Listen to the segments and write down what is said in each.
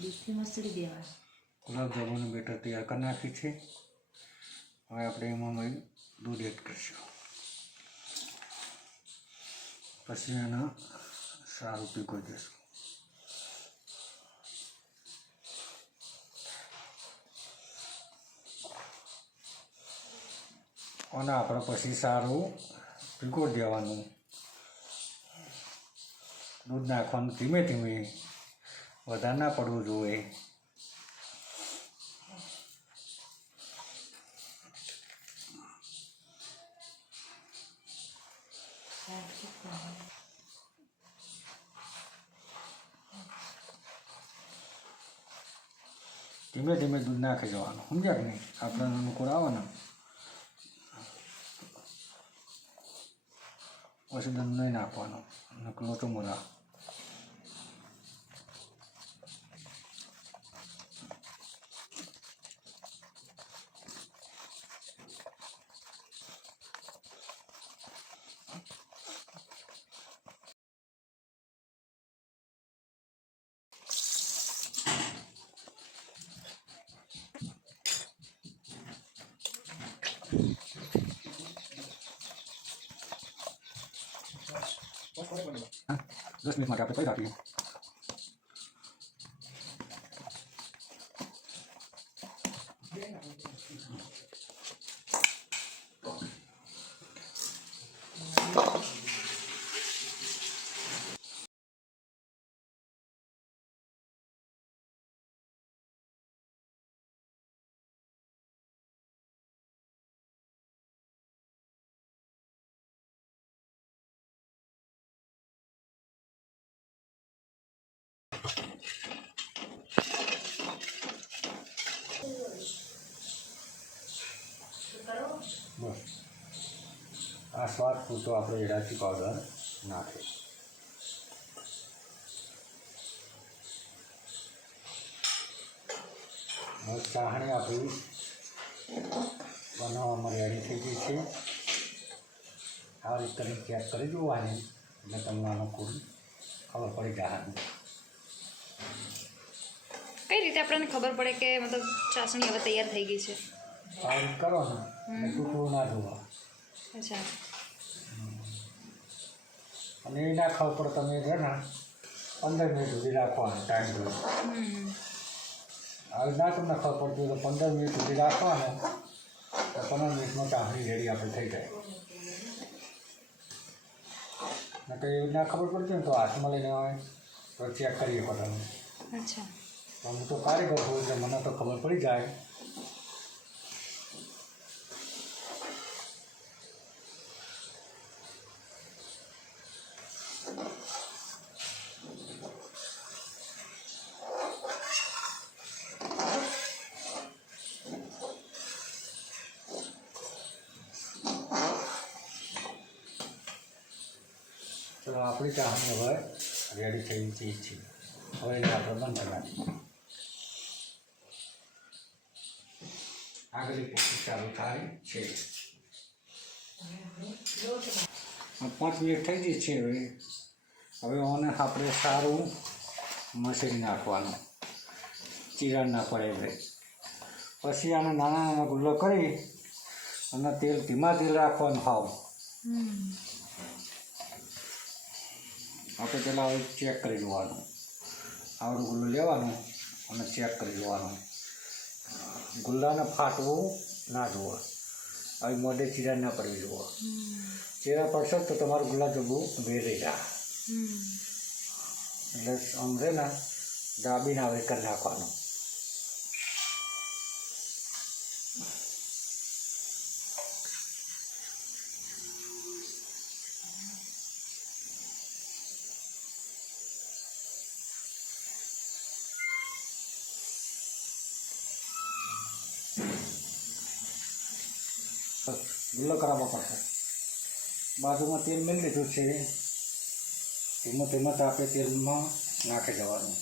દૂધથી મસળી દેવા. ગુલાબજાંબુનું બેટર તૈયાર કરી નાખી છે. હવે આપણે એમાં દૂધ એડ કરીશું. પછી એને સારું પીગળી દઈશું. અને આપણે પછી સારું પીગળી દેવાનું. દૂધ નાખવાનું ધીમે ધીમે, વધારે ના પડવું જોઈએ. ધીમે ધીમે દૂધ નાખી જવાનું, સમજ્યા કે નહીં? આપણે અનુકૂળ આવે ને પછી દૂધ નહીં નાખવાનું, લોચો મોરા. हाँ, 10 મિનિટ માટે આપણે તળી રાખીએ. બસ આ સ્વાદ પૂરતો આપણે ઇલાયચી પાવડર નાખીએ. હવે ચાહણી આપણી બનાવવામાં રેડી થઈ ગઈ છે. આ રીતે ચેક કરી જોવાની એટલે તમને અનુકૂળ ખબર પડી જાય. કઈ રીતે આપણને ખબર પડે કે મતલબ ચાસણી હવે તૈયાર થઈ ગઈ છે? આ રીતે કરો ને એટલે તૂટવું ના જોવા. અચ્છા. અને એ ના ખબર પડે તમે છે ને 15 મિનિટ સુધી રાખવાનો ટાઈમ જોઈ. હવે ના તમને ખબર પડતી હોય તો 15 મિનિટ સુધી રાખવાનો, તો 15 મિનિટમાં ચાસણી રેડી આપણે થઈ જાય. ને કંઈ ના ખબર પડતી ને તો હાથમાં લઈને આવે તો ચેક કરીએ તમે. અચ્છા. તો હું તો કારીગર છું એટલે મને તો ખબર પડી જાય. ચલો આપણી ચાસણી હવે રેડી થઈ ગઈ છે. હવે એને આપણે બંધ કરી નાખીએ. આગળની પ્રોસેસ ચાલુ થાય છે. 5 મિનિટ થઈ ગઈ છે. હવે ઓને આપણે સારું મસળી નાખવાનું, ચીરા ના પડે. પછી આને નાના નાના ગુલ્લો કરી અને તેલ ધીમા તેલ રાખવાનું. હાવ આપણે પહેલાં હવે ચેક કરી જોવાનું. આવડું ગુલ્લો લેવાનું અને ચેક કરી જોવાનું. ગુલ્લાને ફાટવું ના જોવે. હવે મોઢે ચીરા ના પડવી જોવે. ચીરા પડશે તો તમારું ગુલાબજાંબુ વેરી જાય. એટલે સમજે ને દાબીને આવે કરી નાખવાનું. ગુલ્લો કરાવવો પડશે. બાજુમાં તેલ મેળ લીધું છે. ધીમે ધીમે આપણે તેલમાં નાખી દેવાનું.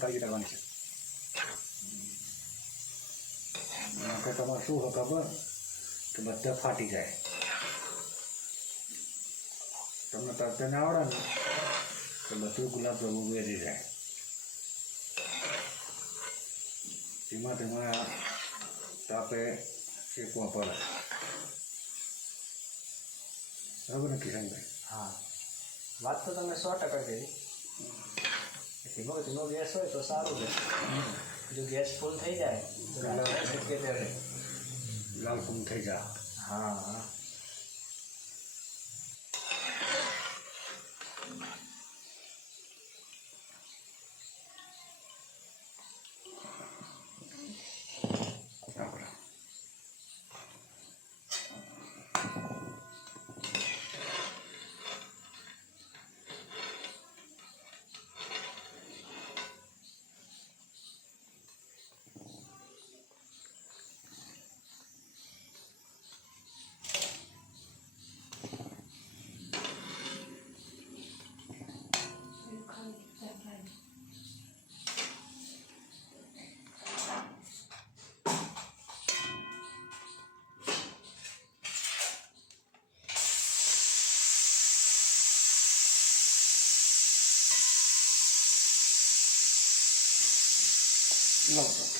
કાળજી કરવાની છે. તો તમારે શું હોય ખબર કે બધા ફાટી જાય. તમને તરતા ના આવડે ને તો બધું ગુલાબ જાંબુ વેરી જાય. ધીમા ધીમા તાપે શેકવા પડે. બરાબર ને કિશનભાઈ? હા, વાત તો તમે 100% કરી. ધીમો ધીમો ગેસ હોય તો સારું છે. જો ગેસ ફૂલ થઈ જાય તો લાલ પૂમ થઈ જાય. હા હા. આપણે લાવો.